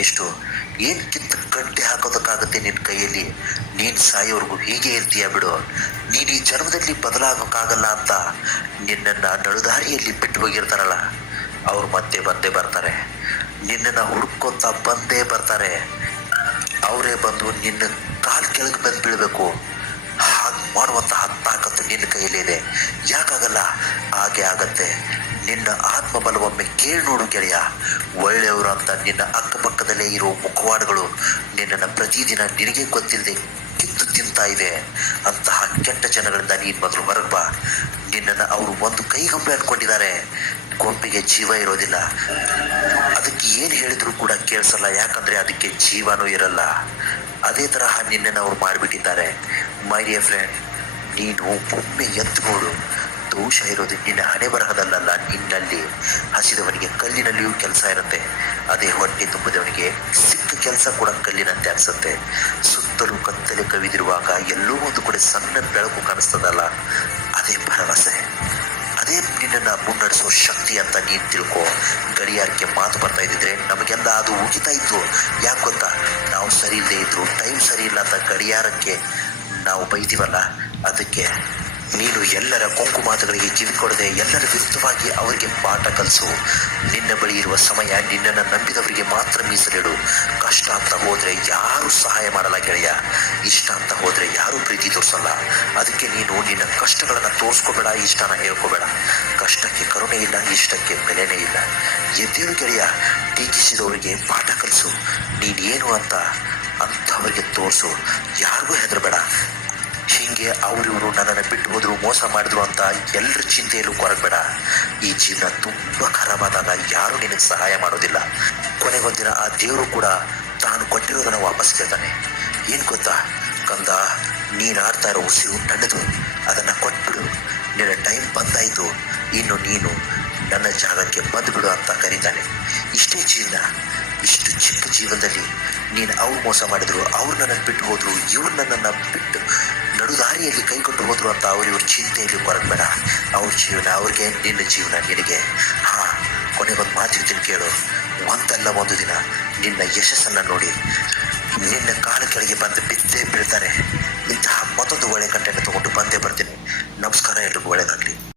ಎಷ್ಟು ಏನ್ ಕಿತ್ತು ಗಂಟೆ ಹಾಕೋದಕ್ಕಾಗುತ್ತೆ ನಿನ್ನ ಕೈಯಲ್ಲಿ? ನೀನ್ ಸಾಯೋವರೆಗೂ ಹೀಗೆ ಇರ್ತೀಯ ಬಿಡು. ನೀನು ಈ ಜನ್ಮದಲ್ಲಿ ಬದಲಾಗೋಕ್ಕಾಗಲ್ಲ ಅಂತ ನಿನ್ನನ್ನು ನಡುದಾರಿಯಲ್ಲಿ ಬಿಟ್ಟು ಹೋಗಿರ್ತಾರಲ್ಲ, ಅವ್ರು ಮತ್ತೆ ಬಂದೇ ಬರ್ತಾರೆ. ನಿನ್ನನ್ನು ಹುಡ್ಕೊಂತ ಬಂದೇ ಬರ್ತಾರೆ. ಅವರೇ ಬಂದು ನಿನ್ನ ಕಾಲ್ ಕೆಳಗೆ ಬಂದು ಬೀಳಬೇಕು ಹಾಗೆ ಮಾಡುವಂತಹ ತಾಕತ್ತು ನಿನ್ನ ಕೈಯಲ್ಲಿದೆ. ಯಾಕಾಗಲ್ಲ? ಹಾಗೆ ಆಗತ್ತೆ. ನಿನ್ನ ಆತ್ಮಬಲವೊಮ್ಮೆ ಕೇಳಿ ನೋಡು ಗೆಳೆಯ. ಒಳ್ಳೆಯವರು ಅಂತ ನಿನ್ನ ಅಕ್ಕಪಕ್ಕದಲ್ಲೇ ಇರೋ ಮುಖವಾಡಗಳು ನಿನ್ನನ್ನು ಪ್ರತಿದಿನ ನಿನಗೆ ಗೊತ್ತಿಲ್ಲದೆ ಕಿತ್ತು ತಿಂತಾ ಇದೆ ಅಂತಹ ಕೆಟ್ಟ ಜನಗಳಿಂದ ನೀನು ಮೊದಲು ಹೊರಗೆ ಬಾ. ನಿನ್ನನ್ನು ಅವರು ಒಂದು ಕೈಗೊಂಬೆ ಅನ್ಕೊಂಡಿದ್ದಾರೆ. ಗೊಂಬೆಗೆ ಜೀವ ಇರೋದಿಲ್ಲ. ಅದಕ್ಕೆ ಏನು ಹೇಳಿದ್ರು ಕೂಡ ಕೇಳಿಸಲ್ಲ. ಯಾಕಂದ್ರೆ ಅದಕ್ಕೆ ಜೀವನೂ ಇರಲ್ಲ. ಅದೇ ತರಹ ನಿನ್ನನ್ನು ಅವ್ರು ಮಾಡಿಬಿಟ್ಟಿದ್ದಾರೆ ಮೈ ಡಿಯರ್ ಫ್ರೆಂಡ್ ನೀನು ಒಮ್ಮೆ ಎತ್ತಬಹುದು ದೋಷ ಇರೋದು ನಿನ್ನ ಹಣೆ ಬರಹದಲ್ಲ ನಿನ್ನಲ್ಲಿ. ಹಸಿದವನಿಗೆ ಕಲ್ಲಿನಲ್ಲಿಯೂ ಕೆಲಸ ಇರುತ್ತೆ. ಅದೇ ಹೊಟ್ಟೆ ತುಂಬಿದವನಿಗೆ ಸಿಕ್ಕ ಕೆಲಸ ಕೂಡ ಕಲ್ಲಿನಂತೆ ಅನಿಸುತ್ತೆ. ಸುತ್ತಲೂ ಕತ್ತಲೆ ಕವಿದಿರುವಾಗ ಎಲ್ಲೋ ಒಂದು ಕಡೆ ಸಣ್ಣ ಬೆಳಕು ಕಾಣಿಸ್ತದಲ್ಲ, ಅದೇ ಭರವಸೆ. ಅದೇ ನಿನ್ನನ್ನು ಮುನ್ನಡೆಸೋ ಶಕ್ತಿ ಅಂತ ನೀನು ತಿಳ್ಕೋ. ಗಡಿಯಾರಕ್ಕೆ ಮಾತು ಬರ್ತಾ ಇದ್ದಿದ್ರೆ ನಮಗೆಲ್ಲ ಅದು ಉಗಿತಾ ಇತ್ತು. ಯಾಕೆ ಗೊತ್ತಾ? ನಾವು ಸರಿ ಇಲ್ಲದೆ ಇದ್ರು ಟೈಮ್ ಸರಿ ಇಲ್ಲ ಅಂತ ಗಡಿಯಾರಕ್ಕೆ ನಾವು ಬೈತೀವಲ್ಲ, ಅದಕ್ಕೆ ನೀನು ಎಲ್ಲರ ಕೊಂಕು ಮಾತುಗಳಿಗೆ ಕಿವಿ ಕೊಡದೆ ಎಲ್ಲರ ವಿರುದ್ಧವಾಗಿ ಅವರಿಗೆ ಪಾಠ ಕಲಿಸು. ನಿನ್ನ ಬಳಿ ಇರುವ ಸಮಯ ನಿನ್ನನ್ನು ನಂಬಿದವರಿಗೆ ಮಾತ್ರ ಮೀಸಲಿಡು. ಕಷ್ಟ ಅಂತ ಹೋದ್ರೆ ಯಾರು ಸಹಾಯ ಮಾಡಲ್ಲ ಗೆಳೆಯ. ಇಷ್ಟ ಅಂತ ಹೋದ್ರೆ ಯಾರು ಪ್ರೀತಿ ತೋರಿಸಲ್ಲ. ಅದಕ್ಕೆ ನೀನು ನಿನ್ನ ಕಷ್ಟಗಳನ್ನು ತೋರಿಸ್ಕೋಬೇಡ, ಇಷ್ಟನ ಹೇಳ್ಕೋಬೇಡ. ಕಷ್ಟಕ್ಕೆ ಕರುಣೆ ಇಲ್ಲ, ಇಷ್ಟಕ್ಕೆ ಬೆಲೆನೇ ಇಲ್ಲ. ಎದ್ದೇಳು ಗೆಳೆಯ. ಟೀಕಿಸಿದವರಿಗೆ ಪಾಠ ಕಲಿಸು. ನೀನೇನು ಅಂತ ಅಂಥವರಿಗೆ ತೋರಿಸು. ಯಾರಿಗೂ ಹೆದರಬೇಡ. ಹೀಗೆ ಅವರಿವರು ನನ್ನನ್ನು ಬಿಟ್ಟು ಹೋದ್ರು, ಮೋಸ ಮಾಡಿದ್ರು ಅಂತ ಎಲ್ಲರ ಚಿಂತೆಯಲ್ಲೂ ಕೊರಗಬೇಡ. ಈ ಜೀವನ ತುಂಬ ಖರಾಬಾದಾಗ ಯಾರು ನಿನಗೆ ಸಹಾಯ ಮಾಡೋದಿಲ್ಲ. ಕೊನೆಗೊಂದಿನ ಆ ದೇವರು ಕೂಡ ತಾನು ಕೊಟ್ಟಿರೋದನ್ನು ವಾಪಸ್ ಕೇಳ್ತಾನೆ. ಏನು ಗೊತ್ತಾ? ಕಂದ ನೀನು ಆಡ್ತಾ ಇರೋ ಉಸಿರು ನನ್ನದು ಅದನ್ನು ಕೊಟ್ಬಿಡು. ನಿನ್ನ ಟೈಮ್ ಬಂದಾಯಿತು. ಇನ್ನು ನೀನು ನನ್ನ ಜಾಗಕ್ಕೆ ಬಂದುಬಿಡು ಅಂತ ಕರೀತಾನೆ. ಇಷ್ಟೇ ಜೀವನ, ಇಷ್ಟು ಚಿಕ್ಕ ಜೀವನದಲ್ಲಿ ನೀನು ಅವ್ರು ಮೋಸ ಮಾಡಿದ್ರು, ಅವ್ರು ನನ್ನನ್ನು ಬಿಟ್ಟು ಹೋದ್ರು, ಇವ್ರು ನನ್ನನ್ನು ಬಿಟ್ಟು ನಡುದಾರಿಯಲ್ಲಿ ಕೈಕೊಟ್ಟು ಹೋದ್ರು ಅಂತ ಅವ್ರು ಇವ್ರ ಚಿಂತೆಯಲ್ಲಿ ಕೊರಗಬೇಡ ಅವ್ರ ಜೀವನ ಅವ್ರಿಗೆ, ನಿನ್ನ ಜೀವನ ನಿನಗೆ. ಹಾ, ಕೊನೆಗೊಂದು ಮಾತಿರ್ತೀನಿ ಕೇಳು. ಒಂದಲ್ಲ ಒಂದು ದಿನ ನಿನ್ನ ಯಶಸ್ಸನ್ನು ನೋಡಿ. ನಿನ್ನ ಕಾಲ ಕೆಳಗೆ ಬಂದು ಬಿದ್ದೇ ಬೀಳ್ತಾರೆ. ಇಂತಹ ಮತ್ತೊಂದು ಒಳ್ಳೆ ಕಂಟೆಂಟ್ ತಗೊಂಡು ಬಂದೇ ಬರ್ತೀನಿ. ನಮಸ್ಕಾರ ಎಲ್ರಿಗೂ ಒಳ್ಳೆಯದಾಗಲಿ